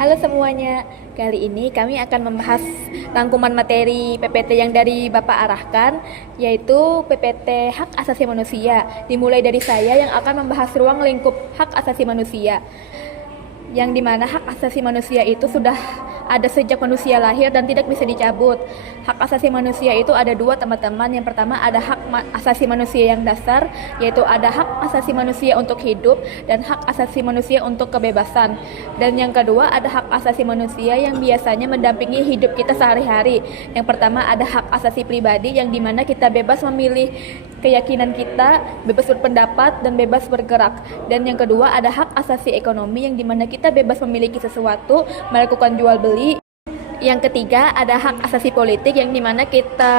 Halo semuanya, kali ini kami akan membahas rangkuman materi PPT yang dari Bapak arahkan, yaitu PPT Hak Asasi Manusia. Dimulai dari saya yang akan membahas ruang lingkup hak asasi manusia, yang dimana hak asasi manusia itu sudah ada sejak manusia lahir dan tidak bisa dicabut. Hak asasi manusia itu ada dua, teman-teman. Yang pertama ada hak asasi manusia yang dasar, yaitu ada hak asasi manusia untuk hidup dan hak asasi manusia untuk kebebasan. Dan yang kedua ada hak asasi manusia yang biasanya mendampingi hidup kita sehari-hari. Yang pertama ada hak asasi pribadi, yang dimana kita bebas memilih keyakinan kita, bebas berpendapat, dan bebas bergerak. Dan yang kedua ada hak asasi ekonomi, yang dimana kita bebas memiliki sesuatu, melakukan jual beli. Yang ketiga ada hak asasi politik, yang dimana kita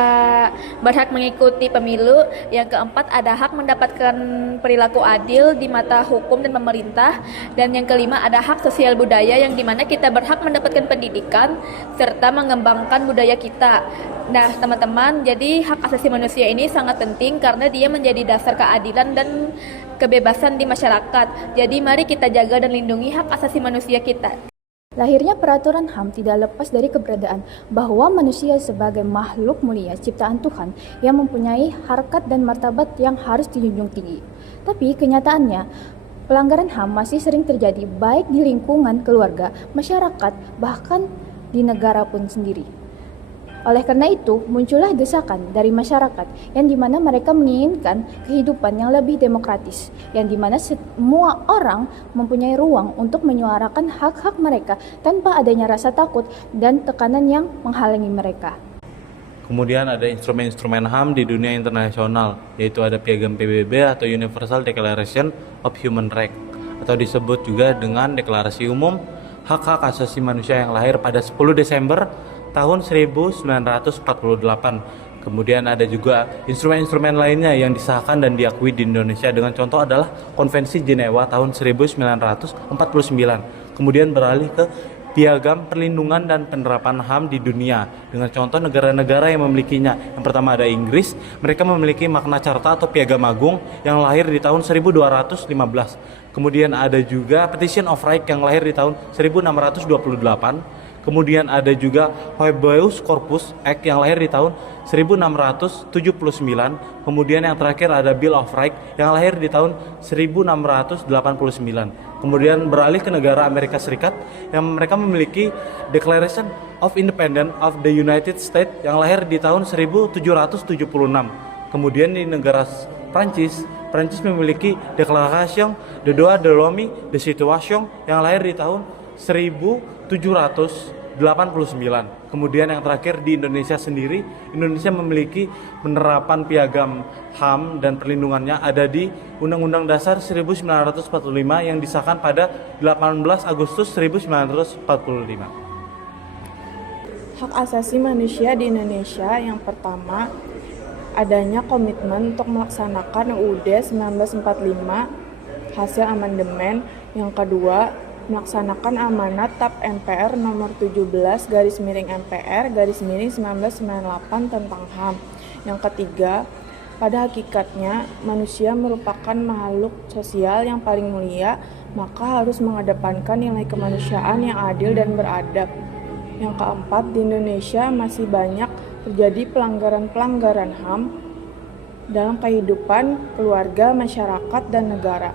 berhak mengikuti pemilu. Yang keempat ada hak mendapatkan perilaku adil di mata hukum dan pemerintah. Dan yang kelima ada hak sosial budaya, yang dimana kita berhak mendapatkan pendidikan serta mengembangkan budaya kita. Nah teman-teman, jadi hak asasi manusia ini sangat penting karena dia menjadi dasar keadilan dan kebebasan di masyarakat. Jadi mari kita jaga dan lindungi hak asasi manusia kita. Lahirnya peraturan HAM tidak lepas dari keberadaan bahwa manusia sebagai makhluk mulia ciptaan Tuhan yang mempunyai harkat dan martabat yang harus dijunjung tinggi. Tapi kenyataannya, pelanggaran HAM masih sering terjadi baik di lingkungan keluarga, masyarakat, bahkan di negara pun sendiri. Oleh karena itu, muncullah desakan dari masyarakat yang dimana mereka menginginkan kehidupan yang lebih demokratis, yang dimana semua orang mempunyai ruang untuk menyuarakan hak-hak mereka tanpa adanya rasa takut dan tekanan yang menghalangi mereka. Kemudian ada instrumen-instrumen HAM di dunia internasional, yaitu ada Piagam PBB atau Universal Declaration of Human Rights, atau disebut juga dengan Deklarasi Umum Hak-Hak Asasi Manusia yang lahir pada 10 Desember tahun 1948. Kemudian ada juga instrumen-instrumen lainnya yang disahkan dan diakui di Indonesia, dengan contoh adalah Konvensi Jenewa tahun 1949. Kemudian beralih ke Piagam Perlindungan dan Penerapan HAM di dunia, dengan contoh negara-negara yang memilikinya. Yang pertama ada Inggris, mereka memiliki Magna Carta atau Piagam Agung yang lahir di tahun 1215. Kemudian ada juga Petition of Rights yang lahir di tahun 1628. Kemudian ada juga Habeas Corpus Act yang lahir di tahun 1679. Kemudian yang terakhir ada Bill of Rights yang lahir di tahun 1689. Kemudian beralih ke negara Amerika Serikat yang mereka memiliki Declaration of Independence of the United States yang lahir di tahun 1776. Kemudian di negara Prancis memiliki Declaration de droit de l'homme de situation yang lahir di tahun 1789. Kemudian yang terakhir di Indonesia sendiri, Indonesia memiliki penerapan piagam HAM dan perlindungannya ada di Undang-Undang Dasar 1945 yang disahkan pada 18 Agustus 1945. Hak asasi manusia di Indonesia, yang pertama adanya komitmen untuk melaksanakan UUD 1945 hasil amandemen. Yang kedua, melaksanakan amanat TAP MPR nomor 17/MPR/1998 tentang HAM. Yang ketiga, pada hakikatnya manusia merupakan makhluk sosial yang paling mulia, maka harus mengedepankan nilai kemanusiaan yang adil dan beradab. Yang keempat, di Indonesia masih banyak terjadi pelanggaran-pelanggaran HAM dalam kehidupan keluarga, masyarakat, dan negara.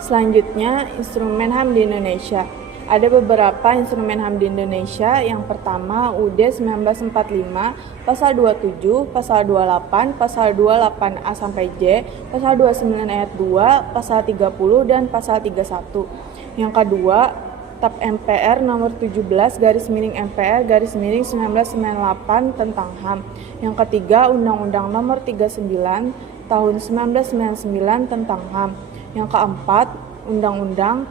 Selanjutnya, instrumen HAM di Indonesia. Ada beberapa instrumen HAM di Indonesia. Yang pertama, UUD 1945, Pasal 27, Pasal 28, Pasal 28A sampai J, Pasal 29 ayat 2, Pasal 30, dan Pasal 31. Yang kedua, TAP MPR nomor 17/MPR/1998 tentang HAM. Yang ketiga, Undang-Undang nomor 39 tahun 1999 tentang HAM. Yang keempat, Undang-Undang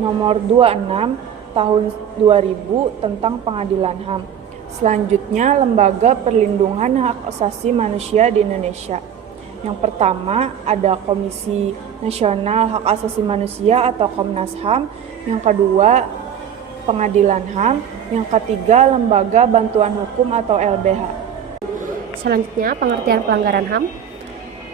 nomor 26 tahun 2000 tentang Pengadilan HAM. Selanjutnya, Lembaga Perlindungan Hak Asasi Manusia di Indonesia. Yang pertama ada Komisi Nasional Hak Asasi Manusia atau Komnas HAM. Yang kedua, Pengadilan HAM. Yang ketiga, Lembaga Bantuan Hukum atau LBH. Selanjutnya, pengertian pelanggaran HAM.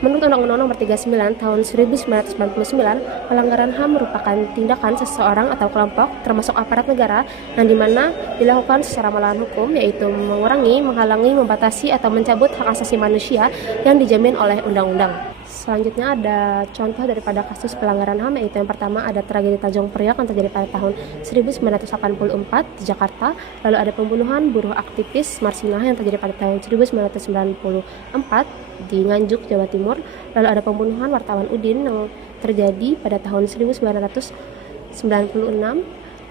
Menurut Undang-Undang Nomor 39 Tahun 1999, pelanggaran HAM merupakan tindakan seseorang atau kelompok, termasuk aparat negara, yang dimana dilakukan secara melawan hukum, yaitu mengurangi, menghalangi, membatasi, atau mencabut hak asasi manusia yang dijamin oleh undang-undang. Selanjutnya ada contoh daripada kasus pelanggaran HAM, yaitu yang pertama ada tragedi Tanjung Priok yang terjadi pada tahun 1984 di Jakarta, lalu ada pembunuhan buruh aktivis Marsinah yang terjadi pada tahun 1994 di Nganjuk, Jawa Timur, lalu ada pembunuhan wartawan Udin yang terjadi pada tahun 1996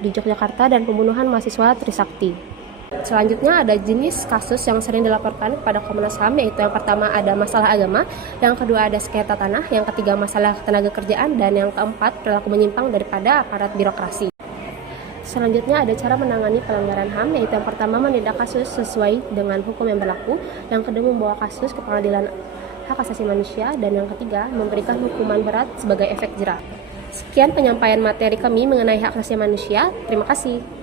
di Yogyakarta, dan pembunuhan mahasiswa Trisakti. Selanjutnya ada jenis kasus yang sering dilaporkan kepada Komnas HAM, yaitu yang pertama ada masalah agama, yang kedua ada sengketa tanah, yang ketiga masalah tenaga kerjaan, dan yang keempat perilaku menyimpang daripada aparat birokrasi. Selanjutnya ada cara menangani pelanggaran HAM, yaitu yang pertama menindak kasus sesuai dengan hukum yang berlaku, yang kedua membawa kasus ke pengadilan hak asasi manusia, dan yang ketiga memberikan hukuman berat sebagai efek jerah. Sekian penyampaian materi kami mengenai hak asasi manusia. Terima kasih.